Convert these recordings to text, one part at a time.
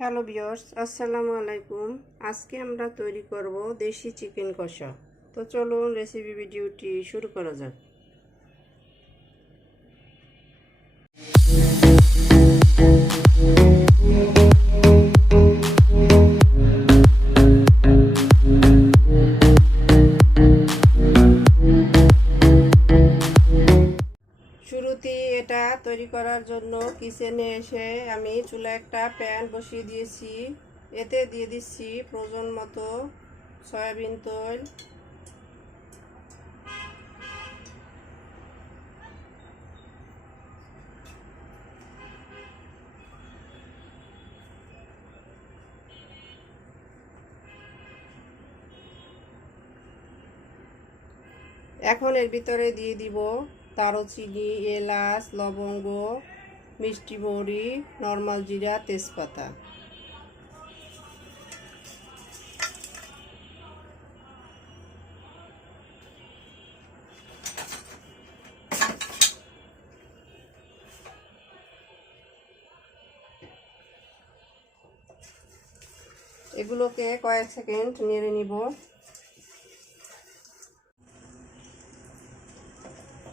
Hello viewers, আসসালামু আলাইকুম। আজকে আমরা তৈরি করব দেশি চিকেন কষা। তো চলুন রেসিপি ভিডিওটি শুরু করা যাক। শুরুতেই এটা তৈরি করার জন্য কিচেনে এসে আমি চুলায় একটা প্যান বসিয়ে দিয়েছি। এতে দিয়ে দিচ্ছি প্রয়োজন মতো সয়াবিন তেল, এখন এর ভিতরে দিয়ে দিব দারুচিনি, এলাচ, লবঙ্গ, মিষ্টি মৌরি, নর্মাল জিরা, তেজপাতা। এগুলোকে কয়েক সেকেন্ড নেড়ে নিব।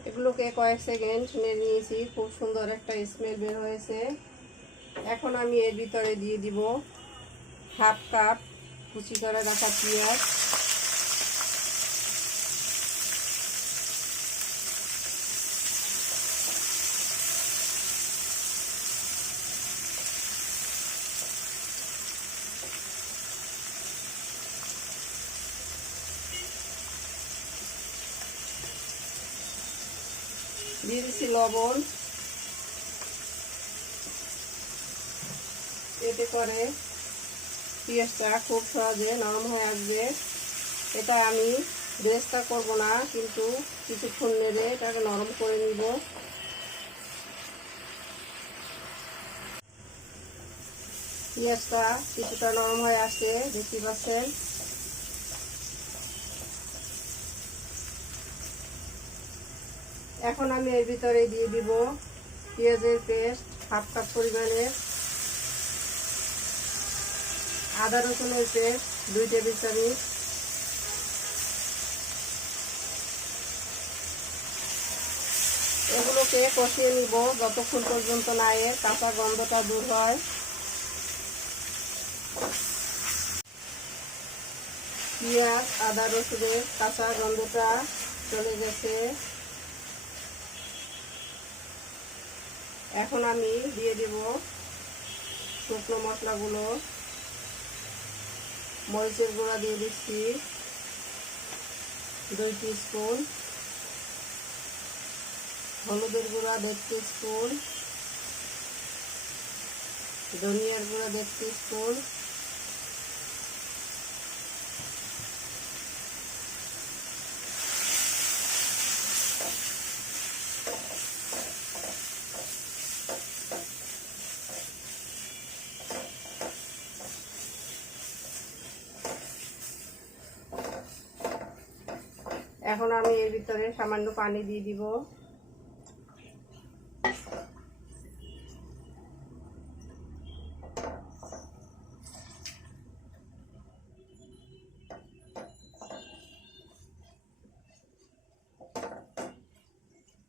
এগুলোকে কয়েক সেকেন্ড নেড়ে নিয়েছি, খুব সুন্দর একটা স্মেল বের হয়েছে। এখন আমি এর ভিতরে দিয়ে দিব হাফ কাপ কুচি করে রাখা পেঁয়াজ, দিয়ে দিচ্ছি লবণ। এতে করে পেঁয়াজটা খুব সহজে নরম হয়ে আসবে। এটা আমি বেরেস্তা করব না, কিন্তু কিছুক্ষণ নেড়ে এটাকে নরম করে নিব। পেঁয়াজটা কিছুটা নরম হয়ে আসছে, দেখতে পাচ্ছেন। এখন আমি এর ভিতরে দিয়ে দিব পেঁয়াজের পেস্ট হাফ কাপ পরিমাণের, আদা রসুনের পেস্ট 2 টেবিল চামচ, এগুলোকে কষিয়ে নিব যতক্ষণ পর্যন্ত না এর কাঁচা গন্ধটা দূর হয়। পেঁয়াজ আদা রসুনের কাঁচা গন্ধটা চলে গেছে। এখন আমি দিয়ে দেব শুকনো মশলাগুলো। মরিচের গুঁড়া দিয়ে দিচ্ছি 2 টিস্পুন, হলুদের গুঁড়া 1.5 টিস্পুন, ধনিয়ার গুঁড়া 1.5 টিস্পুন, এখন আমি এর ভিতরে সামান্য পানি দিয়ে দিব।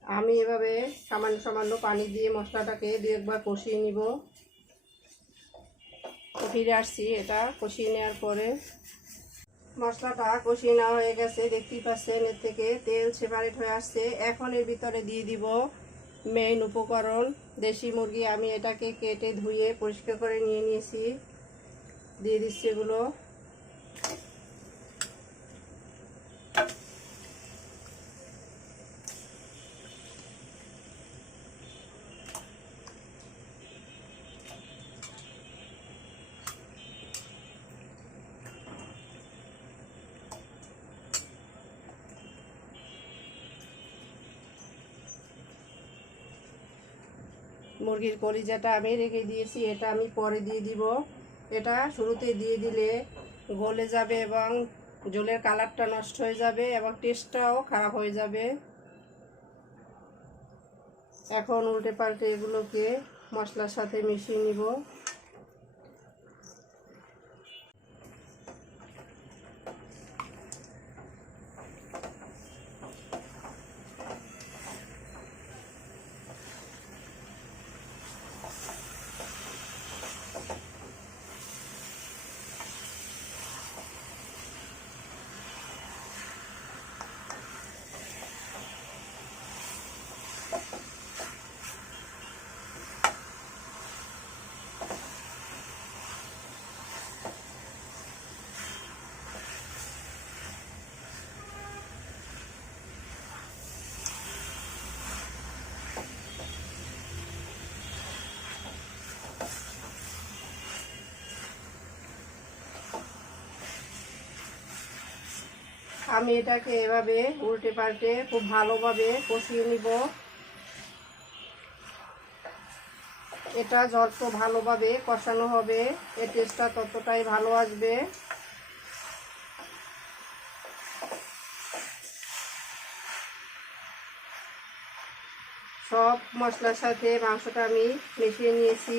আমি এভাবে সামান্য সামান্য পানি দিয়ে মশলাটাকে 2 একবার কষিয়ে নিব। ফিরে আসছি এটা কষিয়ে নেওয়ার পরে। মশলাটা কষিয়ে নেওয়া হয়ে গেছে, দেখতেই পাচ্ছেন এর থেকে তেল সেপারেট হয়ে আসছে। এখন এর ভিতরে দিয়ে দিব মেইন উপকরণ দেশি মুরগি। আমি এটাকে কেটে ধুয়ে পরিষ্কার করে নিয়ে নিয়েছি, দিয়ে দিচ্ছি এগুলো। মুরগির কলিজাটা আমি রেখে দিয়েছি, এটা আমি পরে দিয়ে দিব। এটা শুরুতে দিয়ে দিলে গলে যাবে এবং ঝোলের কালারটা নষ্ট হয়ে যাবে এবং টেস্টটাও খারাপ হয়ে যাবে। এখন উল্টে পাল্টে এগুলোকে মশলার সাথে মিশিয়ে নিব। আমি এটাকে এভাবে উল্টে পাল্টে খুব ভালোভাবে কষিয়ে নিব। এটা যত ভালোভাবে কষানো হবে এর টেস্টটা ততটাই ভালো আসবে। সব মশলার সাথে মাংসটা আমি মিশিয়ে নিয়েছি।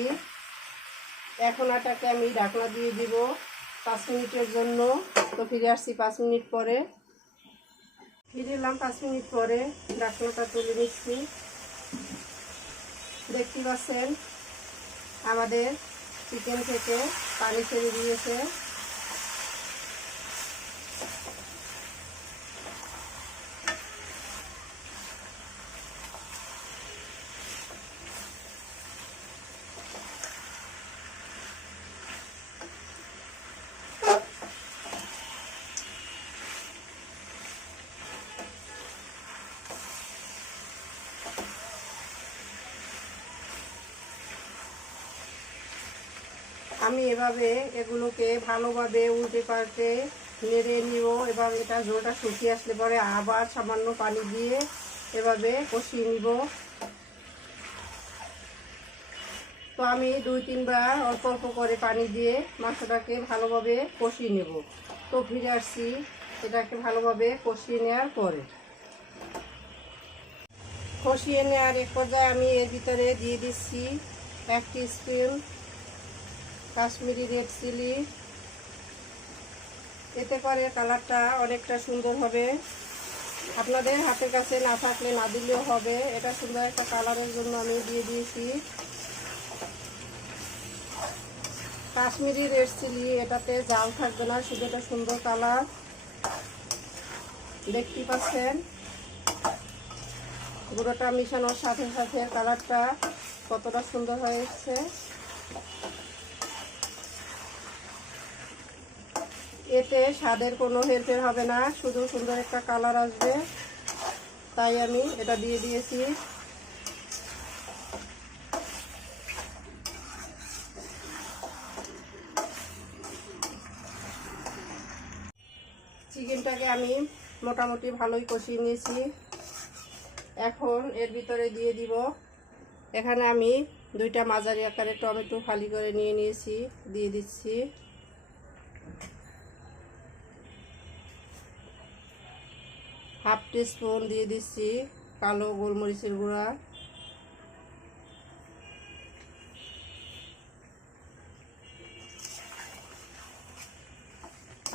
এখন এটাকে আমি ঢাকনা দিয়ে দিব 5 মিনিটের জন্য। তো ফিরে আসছি 5 মিনিট পরে। ফিরে এলাম 5 মিনিট পরে, ঢাকনাটা তুলে নিচ্ছি। দেখতে পাচ্ছেন আমাদের চিকেন থেকে পানি ছেড়ে দিয়েছে। আমি এভাবে এগুলোকে ভালোভাবে উল্টে পাল্টে নেড়ে নিব। এভাবে এটা ঝোলটা শুকিয়ে আসলে পরে আবার সামান্য পানি দিয়ে এভাবে কষিয়ে নিব। তো আমি 2-3 বার অল্প অল্প করে পানি দিয়ে মাংসটাকে ভালোভাবে কষিয়ে নেব। তো ফিরে আসছি এটাকে ভালোভাবে কষিয়ে নেওয়ার পরে। কষিয়ে নেওয়ার এক পর্যায়ে আমি এর ভিতরে দিয়ে দিচ্ছি 1 টিস্পুন কাশ্মীরি রেড চিলি। এতে করে কালারটা অনেকটা সুন্দর হবে। আপনাদের হাতের কাছে না থাকলে না দিলেও হবে। এটা সুন্দর একটা কালারের জন্য আমি দিয়ে দিয়েছি কাশ্মীরি রেড চিলি। এটাতে জাল থাকবে না, শুধু একটা সুন্দর কালার। দেখতে পাচ্ছেন গুঁড়োটা মিশানোর সাথে সাথে কালারটা কতটা সুন্দর হয়েছে। এতে স্বাদের কোনো হেরফের হবে না, শুধু সুন্দর একটা কালার আসবে। তাই আমি এটা দিয়ে দিয়েছি। চিকেনটাকে আমি মোটামুটি ভালোই কষিয়ে নিয়েছি। এখন এর ভিতরে দিয়ে দিব, এখানে আমি 2টা মাঝারি আকারের টমেটো ফালি করে নিয়ে নিয়েছি, দিয়ে দিচ্ছি। হাফ টিস্পুন দিয়ে দিচ্ছি কালো গোলমরিচের গুঁড়া।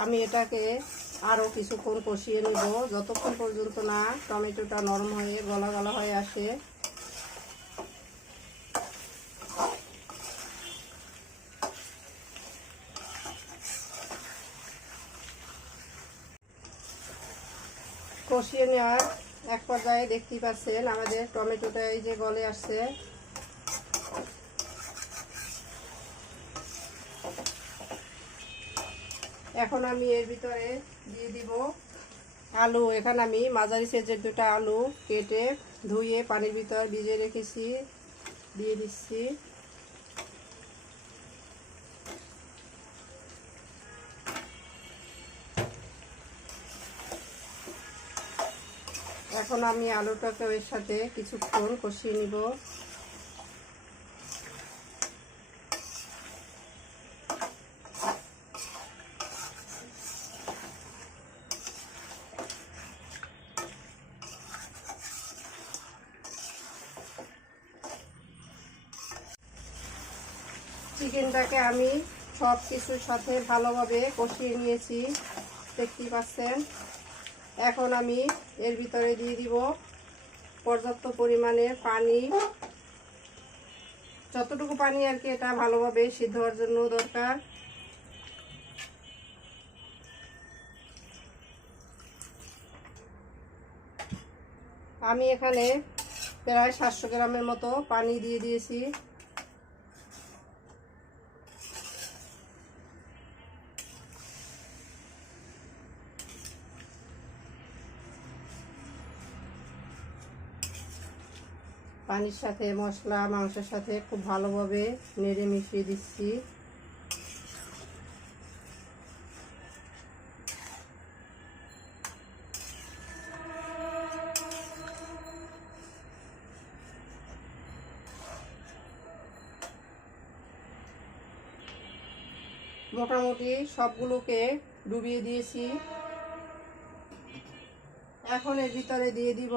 আমি এটাকে আরও কিছুক্ষণ কষিয়ে নেব, যতক্ষণ পর্যন্ত না টমেটোটা নরম হয়ে গলা গলা হয়ে আসে। কষিয়ে নেওয়ার এক পর্যায়ে দেখতেই পাচ্ছেন আমাদের টমেটোটা এই যে গলে আসছে। এখন আমি এর ভিতরে দিয়ে দিব আলু। এখানে আমি মাঝারি সাইজের 2টা আলু কেটে ধুয়ে পানির ভিতর ভিজিয়ে রেখেছি, দিয়ে দিচ্ছি। এখন আমি আলুটাকে এর সাথে কিছুক্ষণ কষিয়ে নিব। চিকেনটাকে আমি সব কিছুর সাথে ভালোভাবে কষিয়ে নিয়েছি, দেখতেই পাচ্ছেন। এখন আমি এর ভিতরে দিয়ে দিব পর্যাপ্ত পরিমাণে পানি, যতটুকু পানি আর কি এটা ভালোভাবে সিদ্ধ হওয়ার জন্য দরকার। আমি এখানে প্রায় 700 গ্রামের মতো পানি দিয়ে দিয়েছি। পানির সাথে মশলা মাংসের সাথে খুব ভালোভাবে নেড়ে মিশিয়ে দিচ্ছি। মোটামুটি সবগুলোকে ডুবিয়ে দিয়েছি। এখন এর ভিতরে দিয়ে দিব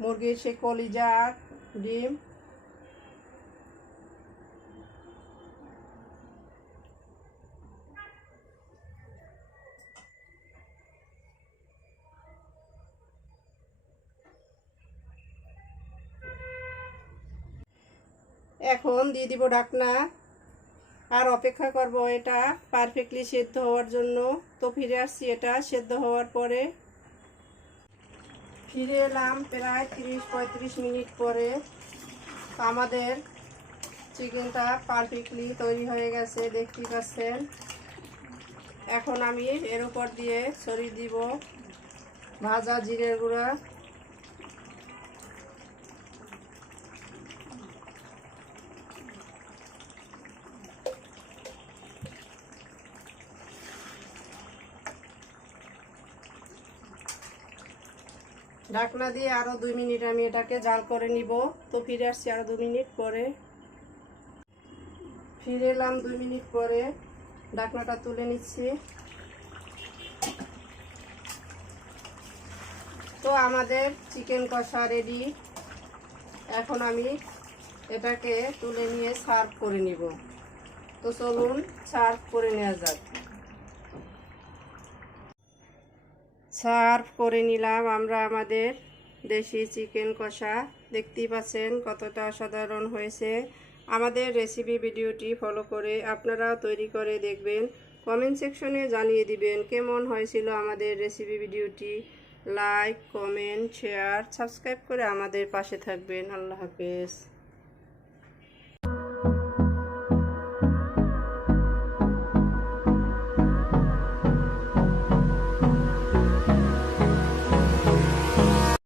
মুরগির সে কলিজা আর ডিম। এখন দিয়ে দিব ঢাকনা, আর অপেক্ষা করব এটা পারফেক্টলি সেদ্ধ হওয়ার জন্য। তো ফিরে আসছি এটা সেদ্ধ হওয়ার পরে। ফিরে এলাম প্রায় 30-35 মিনিট পরে। আমাদের চিকেনটা পারফেক্টলি তৈরি হয়ে গেছে, দেখতেই পাচ্ছেন। এখন আমি এর উপর দিয়ে ছড়িয়ে দিব ভাজা জিরের গুঁড়া। ঢাকনা দিয়ে আরও 2 মিনিট আমি এটাকে জাল করে নিব। তো ফিরে আসছি আরও 2 মিনিট পরে। ফিরে এলাম 2 মিনিট পরে, ঢাকনাটা তুলে নিচ্ছি। তো আমাদের চিকেন কষা রেডি। এখন আমি এটাকে তুলে নিয়ে সার্ভ করে নিব। তো চলুন সার্ভ করে নেওয়া যাক। সার্ভ করে নিলাম আমরা আমাদের দেশি চিকেন কষা। দেখতেই পাচ্ছেন কতটা অসাধারণ হয়েছে। আমাদের রেসিপি ভিডিওটি ফলো করে আপনারাও তৈরি করে দেখবেন। কমেন্ট সেকশনে জানিয়ে দিবেন কেমন হয়েছিল আমাদের রেসিপি ভিডিওটি। লাইক, কমেন্ট, শেয়ার, সাবস্ক্রাইব করে আমাদের পাশে থাকবেন। আল্লাহ হাফেজ।